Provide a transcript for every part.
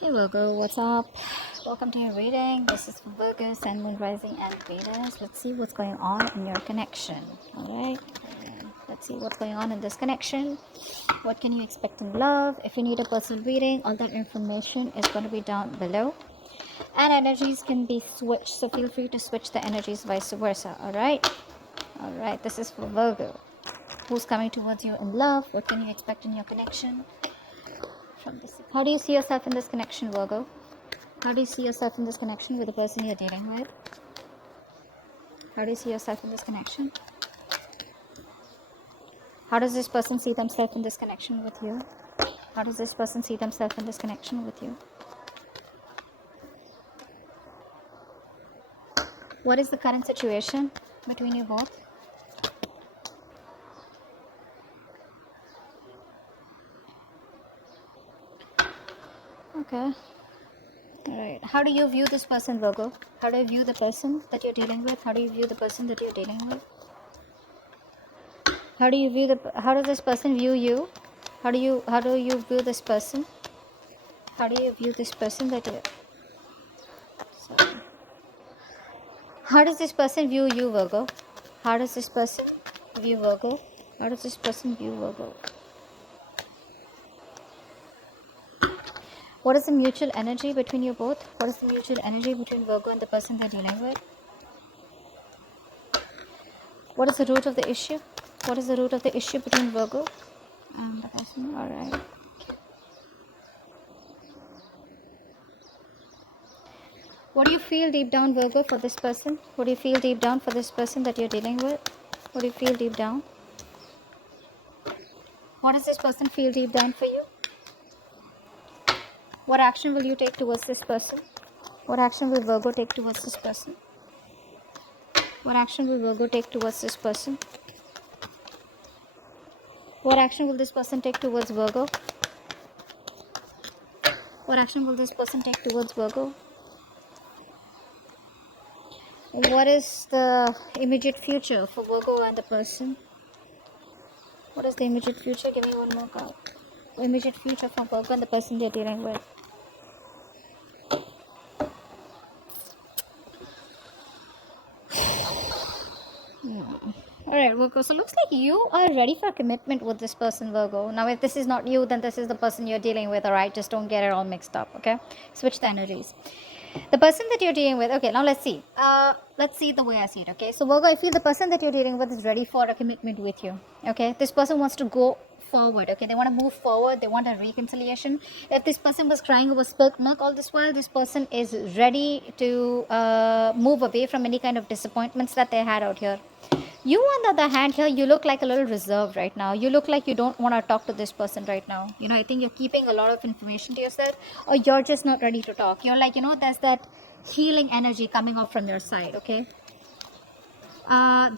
Hey Virgo, what's up? Welcome to your reading. This is for Virgo, Sun, Moon, Rising, and Venus. Let's see what's going on in your connection. Alright? Let's see what's going on in this connection. What can you expect in love? If you need a personal reading, all that information is going to be down below. And energies can be switched, so feel free to switch the energies vice versa. Alright? Alright, this is for Virgo. Who's coming towards you in love? What can you expect in your connection? How do you see yourself in this connection, Virgo? How do you see yourself in this connection with the person you're dealing with? How do you see yourself in this connection? How does this person see themselves in this connection with you? How does this person see themselves in this connection with you? What is the current situation between you both? Okay. Alright. How do you view this person, Virgo? How do you view the person that you're dealing with? How do you view the person that you're dealing with? How does this person view you? How do you view this person? How do you view this person that you How does this person view you, Virgo? How does this person view Virgo? How does this person view Virgo? What is the mutual energy between you both? What is the mutual energy between Virgo and the person they're dealing with? What is the root of the issue? What is the root of the issue between Virgo and the person? Alright. What do you feel deep down, Virgo, for this person? What do you feel deep down for this person that you're dealing with? What do you feel deep down? What does this person feel deep down for you? What action will you take towards this person? What action will Virgo take towards this person? What action will Virgo take towards this person? What action will this person take towards Virgo? What action will this person take towards Virgo? What is the immediate future for Virgo and the person? What is the immediate future? Give me one more card. Immediate future for Virgo and the person they're dealing with. Alright, Virgo. So looks like you are ready for a commitment with this person, Virgo. Now, if this is not you, then this is the person you're dealing with, alright? Just don't get it all mixed up, okay? Switch the energies. The person that you're dealing with, okay, now let's see. Let's see the way I see it, okay? So, Virgo, I feel the person that you're dealing with is ready for a commitment with you, okay? This person wants to go forward, okay? They want to move forward. They want a reconciliation. If this person was crying over spilt milk all this while, this person is ready to move away from any kind of disappointments that they had out here. You, on the other hand, here, you look like a little reserved right now. You look like you don't want to talk to this person right now. You know, I think you're keeping a lot of information to yourself, or you're just not ready to talk. You're like, you know, there's that healing energy coming off from your side, okay?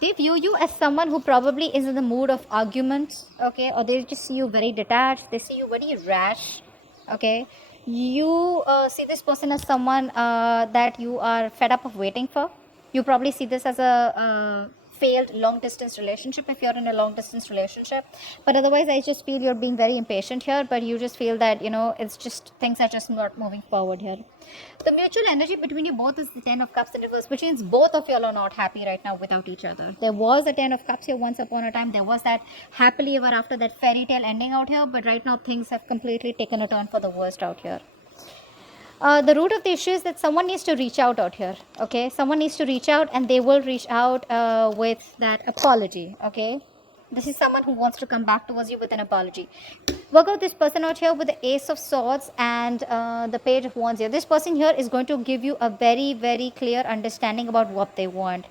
They view you as someone who probably is in the mood of arguments, okay? Or they just see you very detached. They see you very rash, okay? You see this person as someone that you are fed up of waiting for. You probably see this as a failed long distance relationship if you're in a long distance relationship, but otherwise I just feel you're being very impatient here, but you just feel that, you know, it's just things are just not moving forward here. The mutual energy between you both is the 10 of cups in reverse, which means both of y'all are not happy right now without each other. There was a 10 of cups here once upon a time. There was that happily ever after, that fairy tale ending out here, but right now things have completely taken a turn for the worst out here. The root of the issue is that someone needs to reach out here, okay? Someone needs to reach out, and they will reach out with that apology, okay? This is someone who wants to come back towards you with an apology. Work out this person out here with the Ace of Swords and the Page of Wands here. This person here is going to give you a very, very clear understanding about what they want.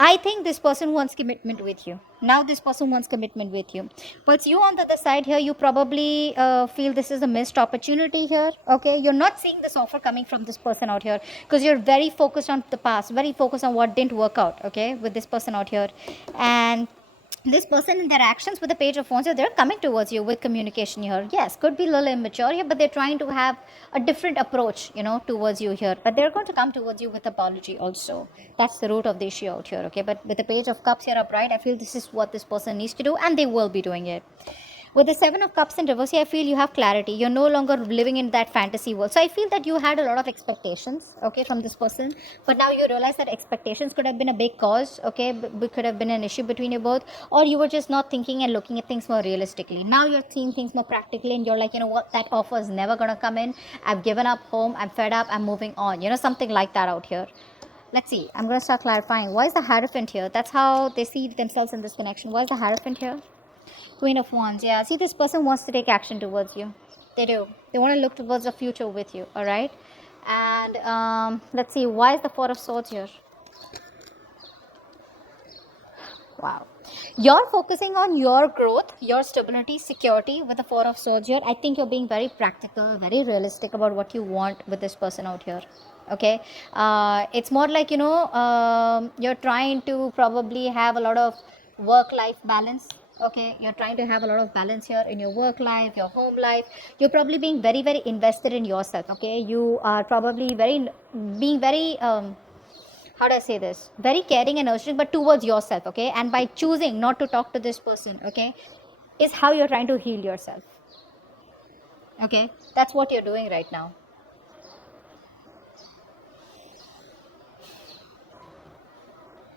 I think this person wants commitment with you. Now this person wants commitment with you. But you on the other side here, you probably feel this is a missed opportunity here. Okay, you're not seeing this offer coming from this person out here because you're very focused on the past, very focused on what didn't work out, okay, with this person out here. And this person in their actions with the Page of Wands here, they're coming towards you with communication here. Yes, could be a little immature here, but they're trying to have a different approach, you know, towards you here. But they're going to come towards you with apology also. That's the root of the issue out here, okay? But with the Page of Cups here upright, I feel this is what this person needs to do, and they will be doing it. With the Seven of Cups in reverse, I feel you have clarity. You're no longer living in that fantasy world. So I feel that you had a lot of expectations, okay, from this person. But now you realize that expectations could have been a big cause, okay, could have been an issue between you both. Or you were just not thinking and looking at things more realistically. Now you're seeing things more practically and you're like, you know what, that offer is never going to come in. I've given up home. I'm fed up. I'm moving on. You know, something like that out here. Let's see. I'm going to start clarifying. Why is the Hierophant here? That's how they see themselves in this connection. Why is the Hierophant here? Queen of Wands, yeah. See, this person wants to take action towards you. They do. They want to look towards the future with you, all right? And let's see, why is the Four of Swords here? Wow. You're focusing on your growth, your stability, security with the Four of Swords here. I think you're being very practical, very realistic about what you want with this person out here. Okay. It's more like, you're trying to probably have a lot of work-life balance. Okay, you're trying to have a lot of balance here in your work life, your home life. You're probably being very, very invested in yourself. Okay, you are probably being very how do I say this? Very caring and nurturing, but towards yourself, okay? And by choosing not to talk to this person, okay, is how you're trying to heal yourself. Okay, that's what you're doing right now.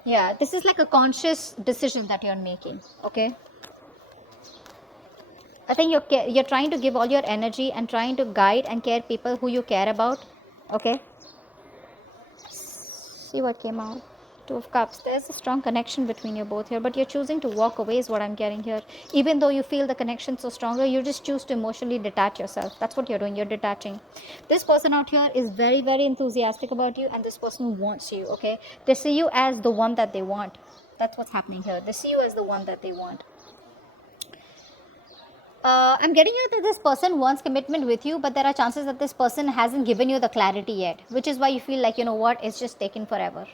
Yeah, this is like a conscious decision that you're making, okay? I think you're trying to give all your energy and trying to guide and care people who you care about, okay? See what came out. Two of Cups. There's a strong connection between you both here, but you're choosing to walk away is what I'm getting here. Even though you feel the connection so stronger, you just choose to emotionally detach yourself. That's what you're doing. You're detaching. This person out here is very, very enthusiastic about you, and this person wants you, okay? They see you as the one that they want. That's what's happening here. They see you as the one that they want. I'm getting you that this person wants commitment with you, but there are chances that this person hasn't given you the clarity yet, which is why you feel like, you know what, it's just taken forever.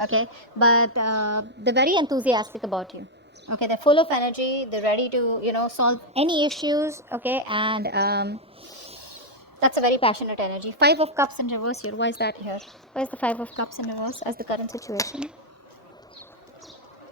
Okay, but they're very enthusiastic about you. Okay, they're full of energy. They're ready to, solve any issues. Okay, and that's a very passionate energy. Five of Cups in reverse here. Why is that here? Why is the Five of Cups in reverse as the current situation?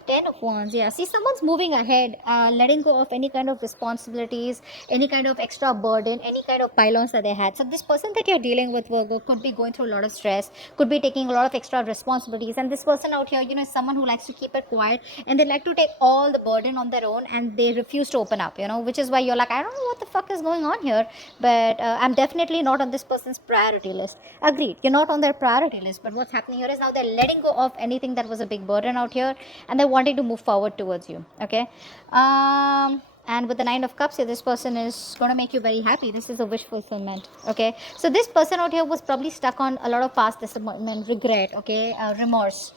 Ten of Wands, yeah. See, someone's moving ahead, letting go of any kind of responsibilities, any kind of extra burden, any kind of pylons that they had. So this person that you're dealing with, Virgo, could be going through a lot of stress, could be taking a lot of extra responsibilities. And this person out here, is someone who likes to keep it quiet and they like to take all the burden on their own and they refuse to open up, which is why you're like, I don't know what the fuck is going on here, but I'm definitely not on this person's priority list. Agreed, you're not on their priority list, but what's happening here is now they're letting go of anything that was a big burden out here and they're wanting to move forward towards you. Okay, and with the Nine of Cups here, this person is going to make you very happy. This is a wish fulfillment. Okay, so this person out here was probably stuck on a lot of past disappointment, regret, okay, remorse,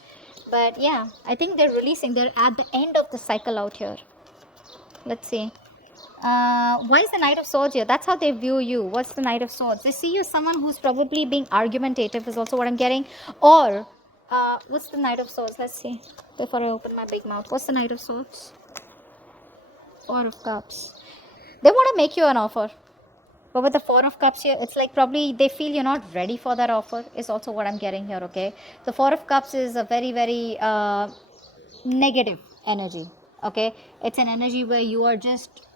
but yeah, I think they're releasing. They're at the end of the cycle out here. Let's see. Why is the Knight of Swords here? That's how they view you. What's the Knight of Swords? They see you as someone who's probably being argumentative, is also what I'm getting. Or, what's the Knight of Swords? Let's see. Before I open my big mouth. What's the Knight of Swords? Four of Cups. They want to make you an offer. But with the Four of Cups here, it's like probably they feel you're not ready for that offer, is also what I'm getting here, okay? The Four of Cups is a very, very negative energy, okay? It's an energy where you are just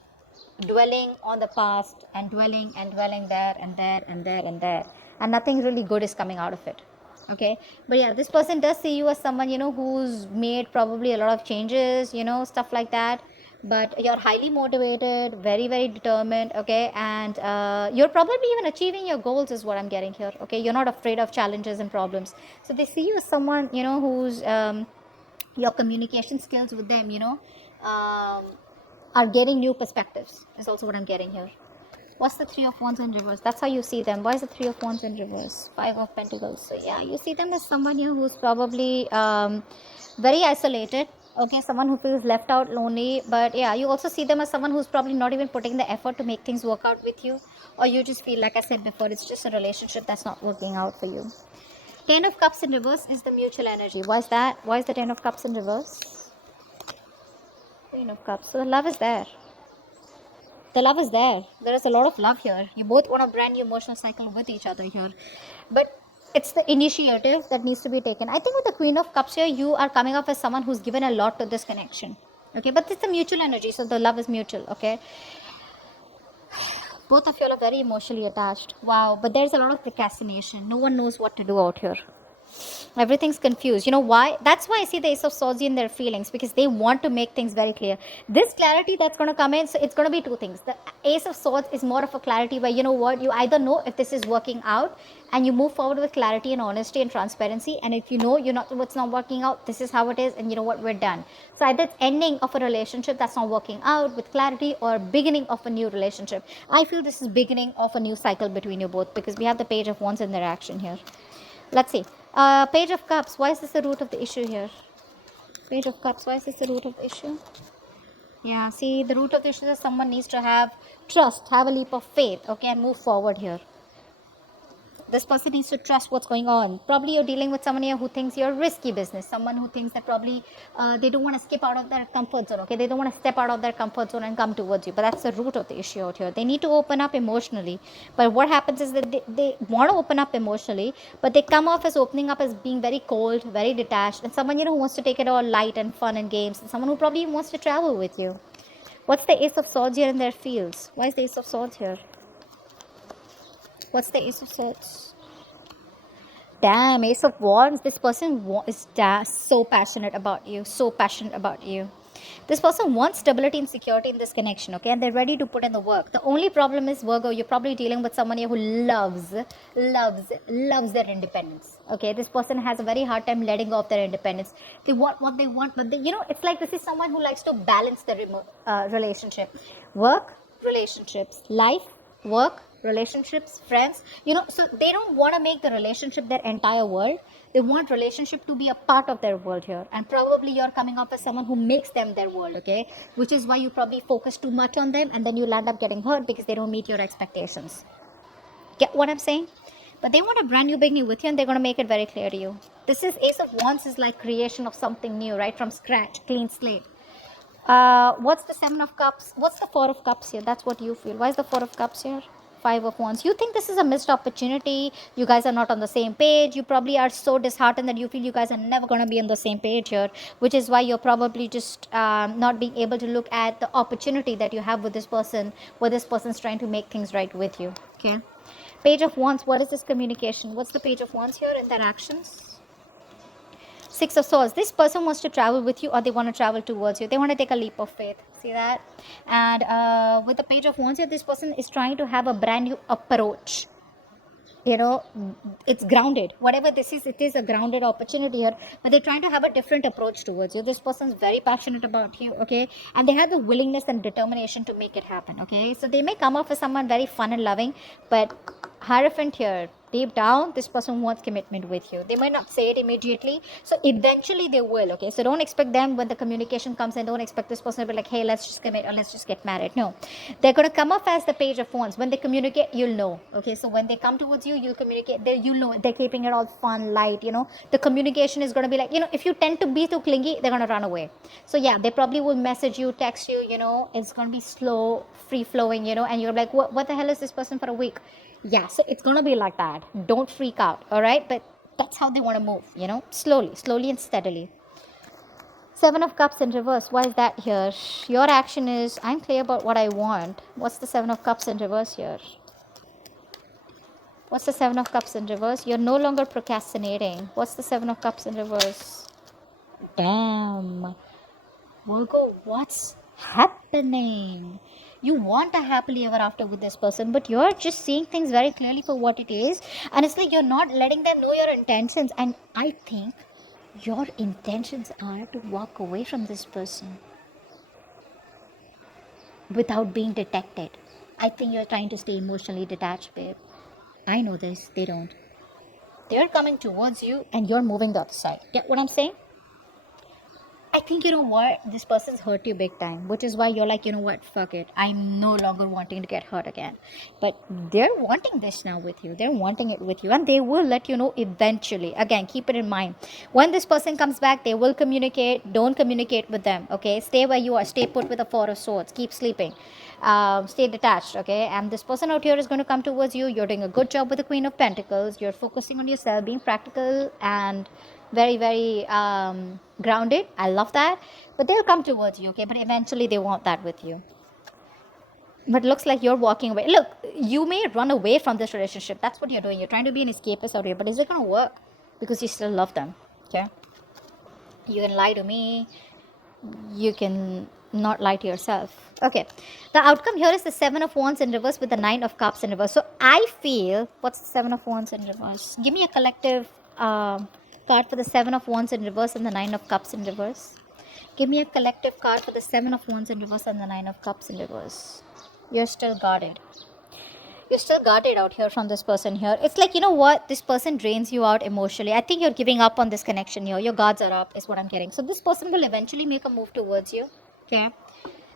dwelling on the past and dwelling there and there and there and there, and nothing really good is coming out of it. Okay, but yeah, this person does see you as someone who's made probably a lot of changes, stuff like that, but you're highly motivated, very, very determined. Okay, and you're probably even achieving your goals is what I'm getting here. Okay, you're not afraid of challenges and problems, so they see you as someone who's your communication skills with them are getting new perspectives is also what I'm getting here. What's the Three of Wands in reverse? That's how you see them. Why is the Three of Wands in reverse? Five of Pentacles. So yeah, you see them as someone who's probably very isolated. Okay, someone who feels left out, lonely. But yeah, you also see them as someone who's probably not even putting the effort to make things work out with you. Or you just feel, like I said before, it's just a relationship that's not working out for you. Ten of Cups in reverse is the mutual energy. Why is that? Why is the Ten of Cups in reverse? Queen of Cups. So the love is there. The love is there. There is a lot of love here. You both want a brand new emotional cycle with each other here. But it's the initiative that needs to be taken. I think with the Queen of Cups here, you are coming off as someone who's given a lot to this connection. Okay, but it's a mutual energy, so the love is mutual. Okay. Both of you are very emotionally attached. Wow, but there's a lot of procrastination. No one knows what to do out here. Everything's confused. You know why? That's why I see the Ace of Swords in their feelings, because they want to make things very clear. This clarity that's going to come in, so it's going to be two things. The Ace of Swords is more of a clarity where, you know what, you either know if this is working out and you move forward with clarity and honesty and transparency, and if you know you're not, what's not working out, this is how it is, and you know what, we're done. So either it's ending of a relationship that's not working out with clarity, or beginning of a new relationship. I feel this is beginning of a new cycle between you both, because we have the Page of Wands in their action here. Let's see. Page of Cups. Why is this the root of the issue here? Page of Cups. Why is this the root of the issue? Yeah, see, the root of the issue is someone needs to have trust, have a leap of faith, okay, and move forward here. This person needs to trust what's going on. Probably you're dealing with someone here who thinks you're risky business. Someone who thinks that probably they don't want to skip out of their comfort zone. Okay, they don't want to step out of their comfort zone and come towards you. But that's the root of the issue out here. They need to open up emotionally. But what happens is that they want to open up emotionally, but they come off as opening up as being very cold, very detached, and someone, you know, who wants to take it all light and fun and games, and someone who probably wants to travel with you. What's the Ace of Swords here in their fields? Why is the Ace of Swords here? What's the Ace of Swords? Damn, Ace of Wands. This person is so passionate about you. So passionate about you. This person wants stability and security in this connection, okay? And they're ready to put in the work. The only problem is, Virgo, you're probably dealing with someone here who loves their independence, okay? This person has a very hard time letting go of their independence. They want what they want, but they, you know, it's like this is someone who likes to balance the relationship. Work, relationships, life, work, relationships, friends, you know. So they don't want to make the relationship their entire world. They want relationship to be a part of their world here, and probably you're coming up as someone who makes them their world, okay? Which is why you probably focus too much on them, and then you'll end up getting hurt because they don't meet your expectations. Get what I'm saying? But they want a brand new beginning with you, and they're going to make it very clear to you. This is Ace of Wands is like creation of something new, right? From scratch, clean slate. What's the Seven of Cups? What's the Four of Cups here? That's what you feel. Why is the Four of Cups here? Five of Wands. You think this is a missed opportunity. You guys are not on the same page. You probably are so disheartened that you feel you guys are never going to be on the same page here, which is why you're probably just not being able to look at the opportunity that you have with this person, where this person's trying to make things right with you. Okay. Page of Wands. What is this communication? What's the Page of Wands here in their actions? Six of Swords. This person wants to travel with you, or they want to travel towards you. They want to take a leap of faith. See that? And with the Page of Wands here, this person is trying to have a brand new approach. You know, it's grounded. Whatever this is, it is a grounded opportunity here, but they're trying to have a different approach towards you. This person's very passionate about you, okay? And they have the willingness and determination to make it happen, okay? So they may come off as someone very fun and loving, but Hierophant here, deep down, this person wants commitment with you. They might not say it immediately, so eventually they will, okay? So don't expect them, when the communication comes in, don't expect this person to be like, hey, let's just commit, or let's just get married. No, they're going to come off as the Page of Wands. When they communicate, you'll know, okay? So when they come towards you, you'll communicate, you'll know they're keeping it all fun, light, you know? The communication is going to be like, you know, if you tend to be too clingy, they're going to run away. So yeah, they probably will message you, text you, you know, it's going to be slow, free flowing, you know, and you're like, what the hell is this person for a week? Yeah, so it's gonna be like that. Don't freak out, all right? But that's how they want to move, you know, slowly and steadily. Seven of Cups in reverse. Why is that here? Your action is, I'm clear about what I want. What's the Seven of Cups in reverse here? What's the Seven of Cups in reverse? You're no longer procrastinating. What's the Seven of Cups in reverse? Damn. Virgo, what's happening? You want a happily ever after with this person, but you're just seeing things very clearly for what it is, and it's like you're not letting them know your intentions. And I think your intentions are to walk away from this person without being detected. I think you're trying to stay emotionally detached, babe. I know this, they don't. They're coming towards you and you're moving the other side. Get what I'm saying? I think, you know what, this person's hurt you big time, which is why you're like, you know what, fuck it, I'm no longer wanting to get hurt again. But they're wanting this now with you. They're wanting it with you, and they will let you know eventually. Again, keep it in mind. When this person comes back, they will communicate. Don't communicate with them, okay? Stay where you are. Stay put with the Four of Swords. Keep sleeping. Stay detached, okay? And this person out here is going to come towards you. You're doing a good job with the Queen of Pentacles. You're focusing on yourself, being practical and very grounded. I love that. But they'll come towards you, okay? But eventually they want that with you. But looks like you're walking away. Look, you may run away from this relationship. That's what you're doing. You're trying to be an escapist out here. But is it going to work? Because you still love them. Okay? You can lie to me. You can not lie to yourself. Okay. The outcome here is the Seven of Wands in reverse with the Nine of Cups in reverse. So I feel, what's the Seven of Wands in reverse? Give me a collective card for the Seven of Wands in reverse and the Nine of Cups in reverse. Give me a collective card for the Seven of Wands in reverse and the Nine of Cups in reverse. You're still guarded. You're still guarded out here from this person here. It's like, you know what? This person drains you out emotionally. I think you're giving up on this connection here. Your guards are up, is what I'm getting. So this person will eventually make a move towards you. Okay?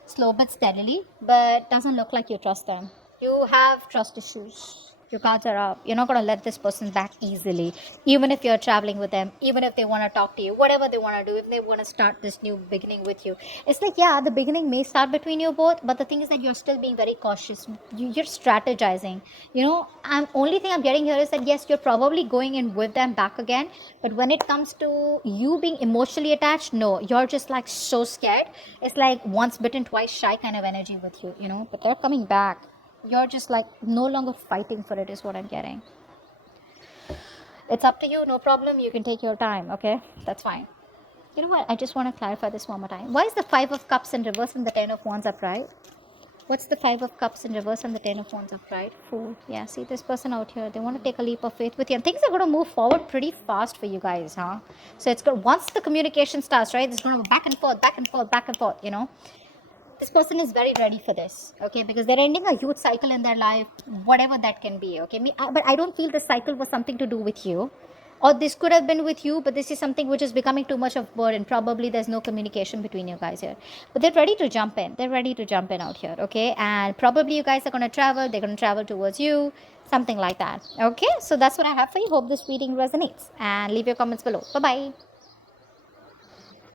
Slow but steadily. But doesn't look like you trust them. You have trust issues. Your cards are up. You're not going to let this person back easily. Even if you're traveling with them, even if they want to talk to you, whatever they want to do, if they want to start this new beginning with you. It's like, yeah, the beginning may start between you both, but the thing is that you're still being very cautious. You're strategizing. Only thing I'm getting here is that, yes, you're probably going in with them back again. But when it comes to you being emotionally attached, no, you're just like so scared. It's like once bitten, twice shy kind of energy with you. But they're coming back. You're just like no longer fighting for it, is what I'm getting. It's up to you, no problem. You can take your time, okay? That's fine. You know what? I just want to clarify this one more time. Why is the Five of Cups in reverse and the Ten of Wands upright? What's the Five of Cups in reverse and the Ten of Wands upright? Fool. Yeah, see this person out here. They want to take a leap of faith with you. And things are going to move forward pretty fast for you guys, huh? So it's good. Once the communication starts, right? It's going to go back and forth, back and forth, back and forth, This person is very ready for this, okay? Because they're ending a huge cycle in their life, whatever that can be, okay? But I don't feel the cycle was something to do with you. Or this could have been with you, but this is something which is becoming too much of burden. Probably there's no communication between you guys here. But they're ready to jump in. They're ready to jump in out here, okay? And probably you guys are going to travel. They're going to travel towards you. Something like that, okay? So that's what I have for you. Hope this reading resonates. And leave your comments below. Bye-bye.